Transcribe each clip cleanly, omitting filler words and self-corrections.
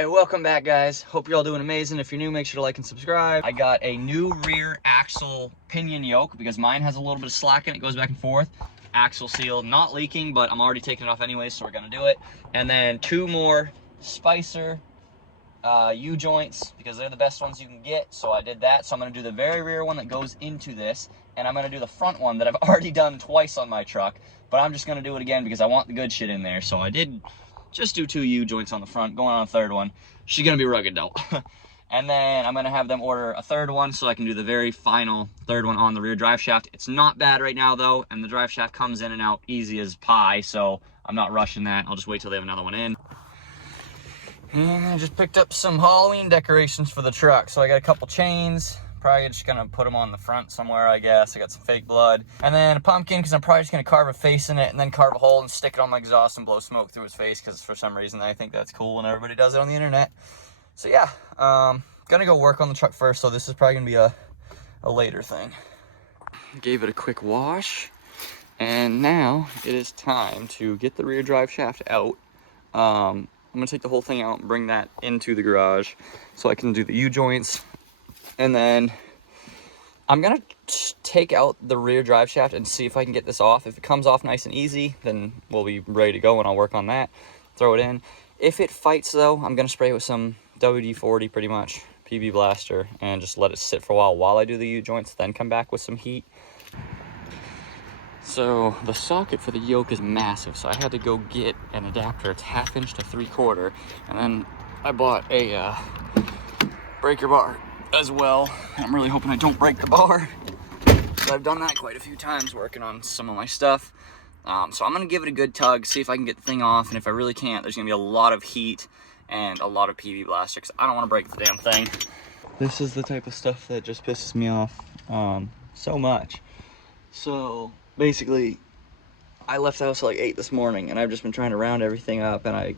Alright, welcome back, guys. Hope you're all doing amazing. If you're new, make sure to like and subscribe. I got a new rear axle pinion yoke because mine has a little bit of slack in it. It goes back and forth. Axle seal, not leaking, but I'm already taking it off anyways, so we're gonna do it. And then 2 more Spicer U-joints because they're the best ones you can get, so I did that. So I'm gonna do the very rear one that goes into this, and I'm gonna do the front one that I've already done twice on my truck, but I'm just gonna do it again because I want the good shit in there. So I did just do 2 U-joints on the front, going on a 3rd one. She's gonna be rugged though. And then I'm gonna have them order a 3rd one so I can do the very final 3rd one on the rear drive shaft. It's not bad right now though, and the drive shaft comes in and out easy as pie, so I'm not rushing that. I'll just wait till they have another one in. And I just picked up some Halloween decorations for the truck. So I got a couple chains. Probably just gonna put them on the front somewhere, I guess. I got some fake blood. And then a pumpkin, because I'm probably just gonna carve a face in it and then carve a hole and stick it on my exhaust and blow smoke through his face, because for some reason I think that's cool and everybody does it on the internet. So yeah, gonna go work on the truck first, so this is probably gonna be a later thing. Gave it a quick wash, and now it is time to get the rear drive shaft out. I'm gonna take the whole thing out and bring that into the garage so I can do the U-joints. And then I'm gonna take out the rear drive shaft and see if I can get this off. If it comes off nice and easy, then we'll be ready to go and I'll work on that, throw it in. If it fights though, I'm gonna spray it with some WD-40 pretty much, PB Blaster, and just let it sit for a while I do the U-joints, then come back with some heat. So the socket for the yoke is massive, so I had to go get an adapter. It's 1/2 inch to 3/4, and then I bought a breaker bar as well. I'm really hoping I don't break the bar, but I've done that quite a few times working on some of my stuff. So I'm gonna give it a good tug, see if I can get the thing off, and if I really can't, there's gonna be a lot of heat and a lot of PB Blaster, because I don't want to break the damn thing. This is the type of stuff that just pisses me off so much. So basically, I left the house at like 8 this morning, and I've just been trying to round everything up, and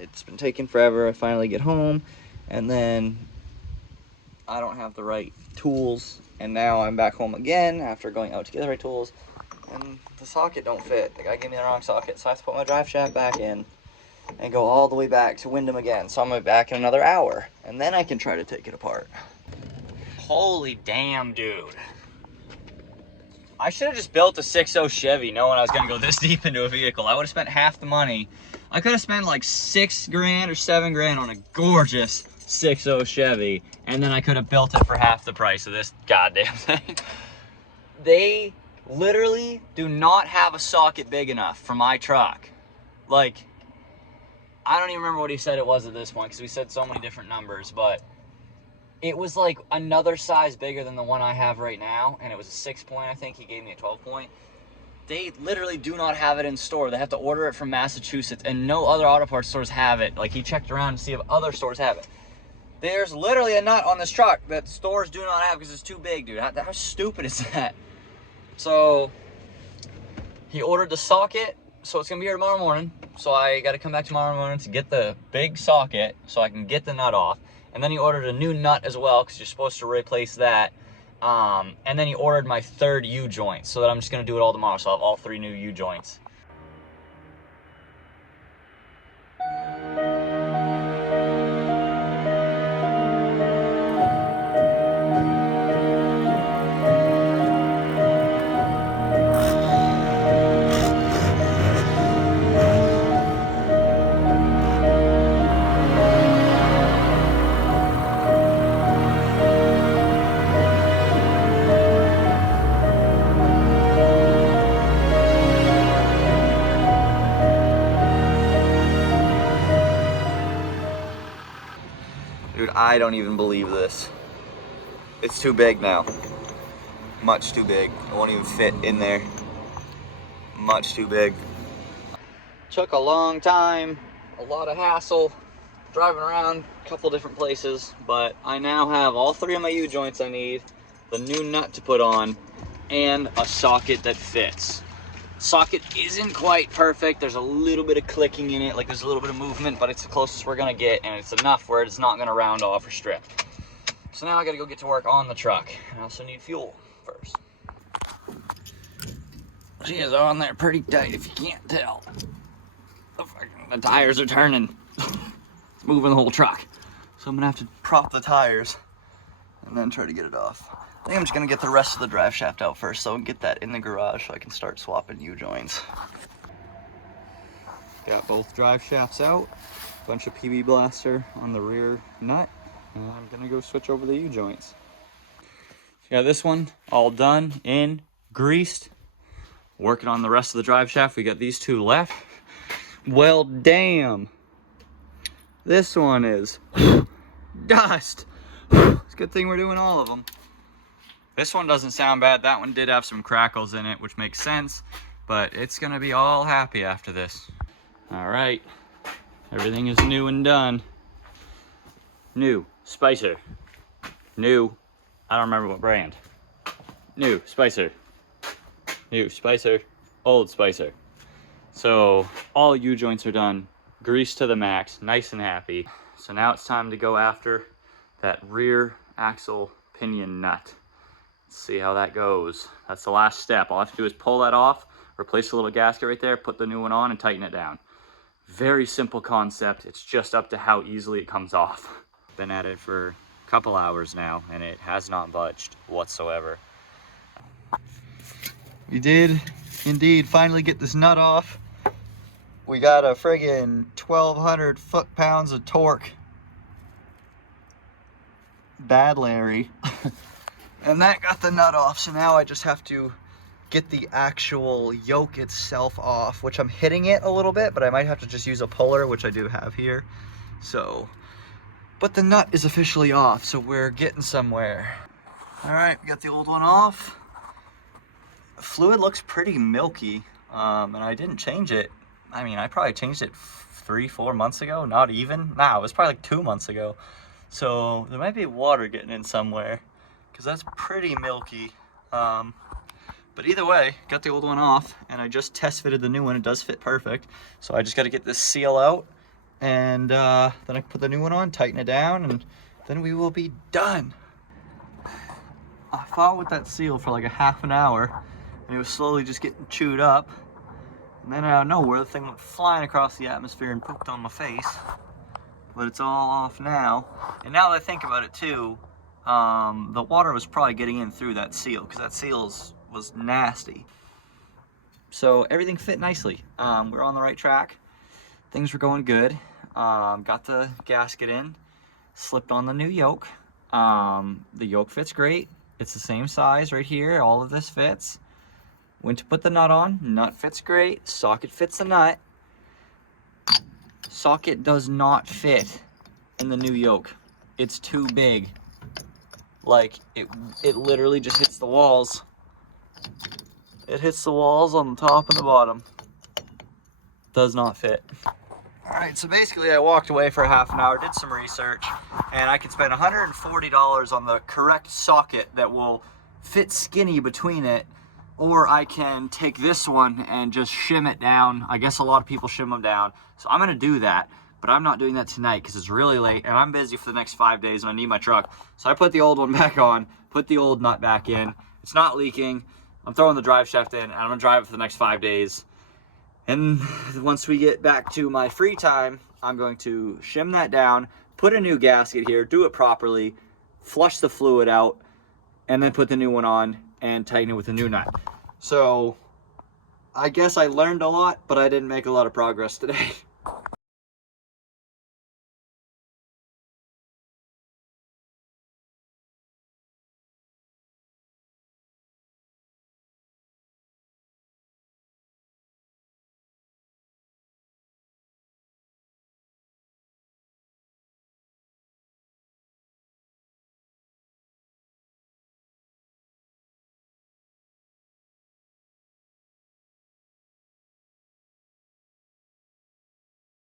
it's been taking forever. I finally get home, and then I don't have the right tools, and now I'm back home again after going out to get the right tools, and the socket don't fit. The guy gave me the wrong socket, so I have to put my drive shaft back in and go all the way back to Wyndham again. So I'm gonna be back in another hour, and then I can try to take it apart. Holy damn, dude. I should have just built a 6.0 Chevy knowing I was gonna go this deep into a vehicle. I would have spent half the money. I could have spent like 6 grand or 7 grand on a gorgeous 6.0 Chevy, and then I could have built it for half the price of this goddamn thing. They literally do not have a socket big enough for my truck. Like, I don't even remember what he said it was at this point, because we said so many different numbers, but it was like another size bigger than the one I have right now, and it was a 6-point, I think. He gave me a 12-point. They literally do not have it in store. They have to order it from Massachusetts, and no other auto parts stores have it. Like, he checked around to see if other stores have it. There's literally a nut on this truck that stores do not have because it's too big, dude. How stupid is that? So he ordered the socket, so it's gonna be here tomorrow morning. So I got to come back tomorrow morning to get the big socket so I can get the nut off. And then he ordered a new nut as well, because you're supposed to replace that. And then he ordered my 3rd U-joint, so that I'm just gonna do it all tomorrow. So I'll have all 3 new U-joints. Dude, I don't even believe this. It's too big now. Much too big. It won't even fit in there. Much too big. Took a long time, a lot of hassle, driving around a couple different places, but I now have all 3 of my U-joints I need, the new nut to put on, and a socket that fits. Socket isn't quite perfect. There's a little bit of clicking in it, like there's a little bit of movement, but it's the closest we're gonna get, and it's enough where it's not gonna round off or strip. So now I gotta go get to work on the truck. I also need fuel first. She is on there pretty tight if you can't tell. The tires are turning. It's moving the whole truck. So I'm gonna have to prop the tires and then try to get it off. I think I'm just gonna get the rest of the drive shaft out first so I can get that in the garage so I can start swapping U-joints. Got both drive shafts out, bunch of PB blaster on the rear nut, and I'm gonna go switch over the U-joints. Got this one all done, in, greased. Working on the rest of the drive shaft. We got these two left. Well, damn. This one is dust. It's a good thing we're doing all of them. This one doesn't sound bad. That one did have some crackles in it, which makes sense, but it's gonna be all happy after this. All right, everything is new and done. New Spicer. New, I don't remember what brand. New Spicer. New Spicer, old Spicer. So all U-joints are done, greased to the max, nice and happy. So now it's time to go after that rear axle pinion nut. Let's see how that goes. That's the last step. All I have to do is pull that off, replace the little gasket right there, put the new one on and tighten it down. Very simple concept. It's just up to how easily it comes off. Been at it for a couple hours now and it has not budged whatsoever. We did indeed finally get this nut off. We got a friggin' 1,200 foot-pounds of torque. Bad Larry. And that got the nut off, so now I just have to get the actual yoke itself off, which I'm hitting it a little bit, but I might have to just use a puller, which I do have here. So, but the nut is officially off, so we're getting somewhere. All right, we got the old one off. The fluid looks pretty milky, and I didn't change it. I mean, I probably changed it 3-4 months ago, not even. Nah, it was probably like 2 months ago. So there might be water getting in somewhere, because that's pretty milky. But either way, got the old one off, and I just test fitted the new one. It does fit perfect. So I just got to get this seal out, and then I can put the new one on, tighten it down, and then we will be done. I fought with that seal for like a half an hour, and it was slowly just getting chewed up. And then out of nowhere, the thing went flying across the atmosphere and pooped on my face. But it's all off now. And now that I think about it too, the water was probably getting in through that seal, because that seal was nasty. So everything fit nicely. We're on the right track. Things were going good. Got the gasket in, slipped on the new yoke. The yoke fits great. It's the same size right here. All of this fits. Went to put the nut on. Nut fits great. Socket fits the nut. Socket does not fit in the new yoke. It's too big. Like, it literally just hits the walls. It hits the walls on the top and the bottom. Does not fit. Alright, so basically I walked away for a half an hour, did some research, and I could spend $140 on the correct socket that will fit skinny between it, or I can take this one and just shim it down. I guess a lot of people shim them down, so I'm going to do that, but I'm not doing that tonight because it's really late, and I'm busy for the next 5 days, and I need my truck. So I put the old one back on, put the old nut back in. It's not leaking. I'm throwing the drive shaft in, and I'm going to drive it for the next 5 days. And once we get back to my free time, I'm going to shim that down, put a new gasket here, do it properly, flush the fluid out, and then put the new one on and tighten it with a new nut. So I guess I learned a lot, but I didn't make a lot of progress today.